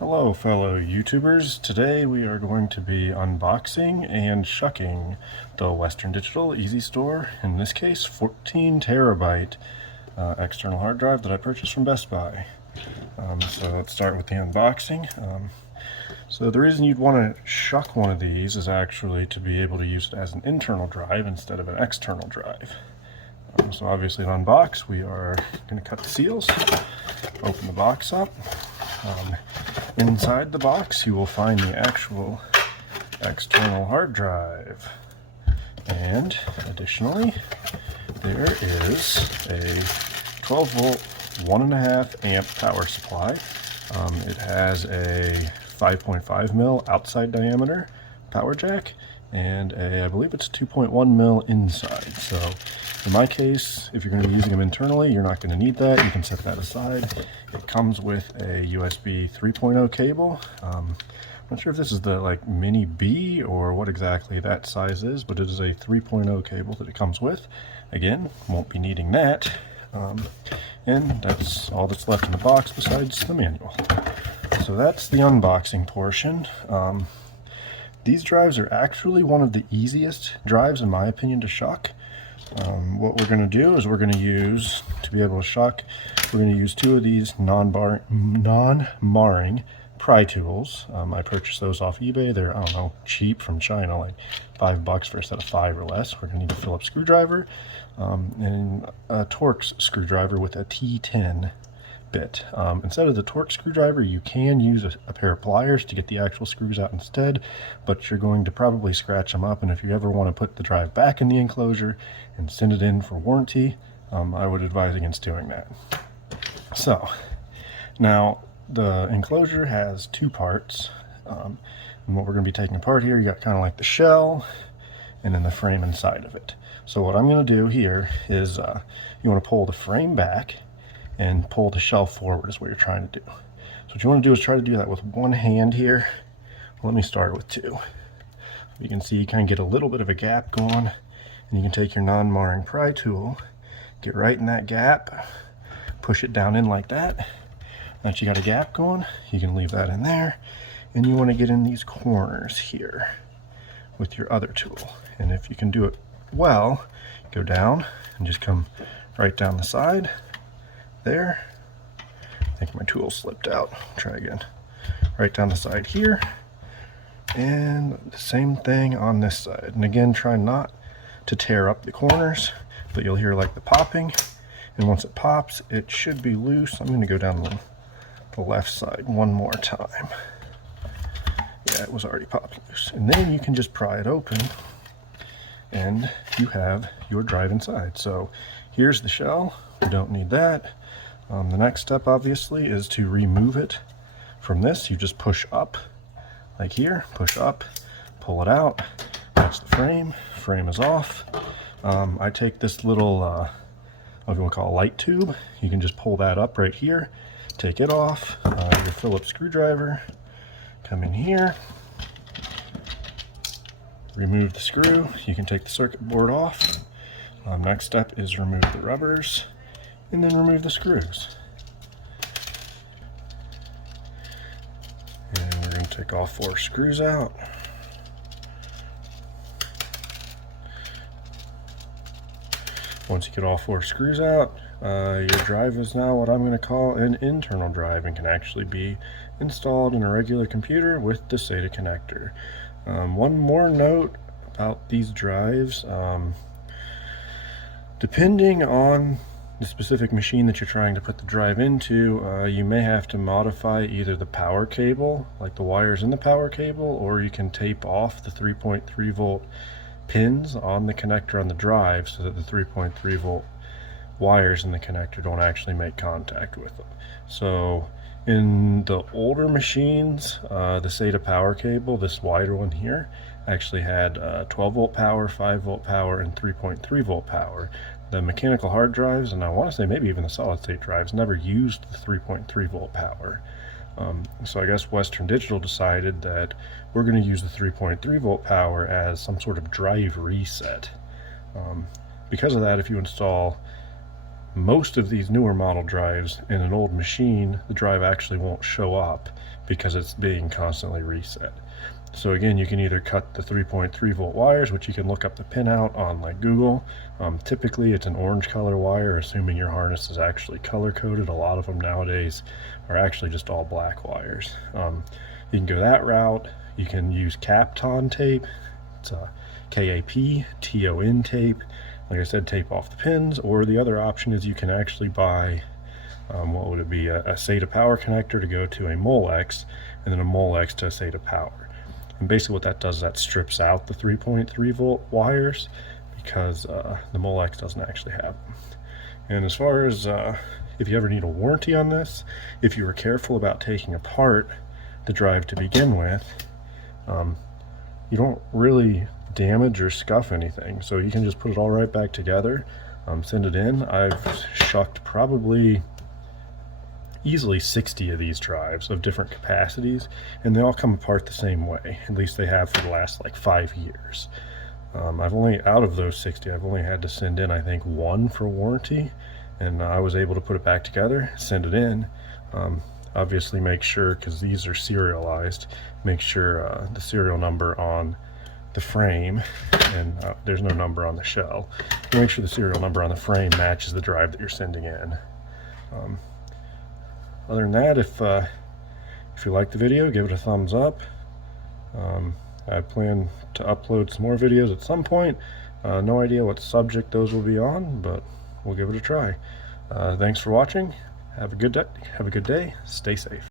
Hello fellow YouTubers, today we are going to be unboxing and shucking the Western Digital Easystore, in this case 14 terabyte external hard drive that I purchased from Best Buy. So let's start with the unboxing. So the reason you'd want to shuck one of these is actually to be able to use it as an internal drive instead of an external drive. So obviously to unbox, we are going to cut the seals, open the box up. Inside the box you will find the actual external hard drive, and additionally there is a 12 volt 1.5 amp power supply. It has a 5.5 mil outside diameter power jack and I believe it's 2.1 mil inside. So in my case, if you're going to be using them internally, you're not going to need that. You can set that aside. It comes with a USB 3.0 cable. I'm not sure if this is the mini B or what exactly that size is, but it is a 3.0 cable that it comes with. Again, won't be needing that. And that's all that's left in the box besides the manual. So that's the unboxing portion. These drives are actually one of the easiest drives, in my opinion, to shuck. What we're going to do is we're going to use, to be able to shuck, we're going to use two of these non-marring pry tools. I purchased those off eBay. They're, I don't know, cheap from China, like $5 for a set of 5 or less. We're going to need a Phillips screwdriver and a Torx screwdriver with a T10 bit. Instead of the Torx screwdriver, you can use a pair of pliers to get the actual screws out instead, but you're going to probably scratch them up, and if you ever want to put the drive back in the enclosure and send it in for warranty, I would advise against doing that. So now the enclosure has two parts, and what we're going to be taking apart here, you got kind of like the shell and then the frame inside of it. So what I'm going to do here is you want to pull the frame back and pull the shell forward is what you're trying to do. So what you want to do is try to do that with one hand here. Let me start with two. You can see you kind of get a little bit of a gap going, and you can take your non-marring pry tool, get right in that gap, push it down in like that. Once you got a gap going, you can leave that in there, and you want to get in these corners here with your other tool. And if you can do it well, go down and just come right down the side there. I think my tool slipped out. Try again. Right down the side here, and the same thing on this side. And again, try not to tear up the corners, but you'll hear like the popping, and once it pops, it should be loose. I'm going to go down the left side one more time. Yeah, it was already popped loose. And then you can just pry it open, and you have your drive inside. So here's the shell. We don't need that. The next step obviously is to remove it from this. You just push up like here, push up, pull it out. That's the frame. Frame is off. I take this little what you want to call a light tube. You can just pull that up right here, take it off. Your Phillips screwdriver, come in here, remove the screw. You can take the circuit board off. Next step is remove the rubbers, and then remove the screws. And we're going to take all 4 screws out. Once you get all 4 screws out, your drive is now what I'm going to call an internal drive and can actually be installed in a regular computer with the SATA connector. One more note about these drives. Depending on the specific machine that you're trying to put the drive into, you may have to modify either the power cable, like the wires in the power cable, or you can tape off the 3.3 volt pins on the connector on the drive so that the 3.3 volt wires in the connector don't actually make contact with them. So in the older machines, the SATA power cable, this wider one here, actually had 12 volt power, 5 volt power, and 3.3 volt power. The mechanical hard drives, and I want to say maybe even the solid state drives, never used the 3.3 volt power. So I guess Western Digital decided that we're going to use the 3.3 volt power as some sort of drive reset. Because of that, if you install most of these newer model drives in an old machine, the drive actually won't show up because it's being constantly reset. So again, you can either cut the 3.3 volt wires, which you can look up the pinout on like Google. Typically it's an orange color wire, assuming your harness is actually color coded. A lot of them nowadays are actually just all black wires. You can go that route. You can use Kapton tape. It's a Kapton tape. Like I said, tape off the pins. Or the other option is you can actually buy what would it be, a SATA power connector to go to a Molex, and then a Molex to a SATA power. And basically what that does is that strips out the 3.3 volt wires, because the Molex doesn't actually have them. And as far as if you ever need a warranty on this, if you were careful about taking apart the drive to begin with, you don't really damage or scuff anything. So you can just put it all right back together, send it in. I've shucked probably easily 60 of these drives of different capacities, and they all come apart the same way. At least they have for the last like 5 years. I've only, out of those 60, I've only had to send in I think 1 for warranty, and I was able to put it back together, send it in. Obviously make sure, because these are serialized, make sure the serial number on the frame, and there's no number on the shell, make sure the serial number on the frame matches the drive that you're sending in. Other than that, if you like the video, give it a thumbs up. I plan to upload some more videos at some point. No idea what subject those will be on, but we'll give it a try. Thanks for watching. Have a good day. Stay safe.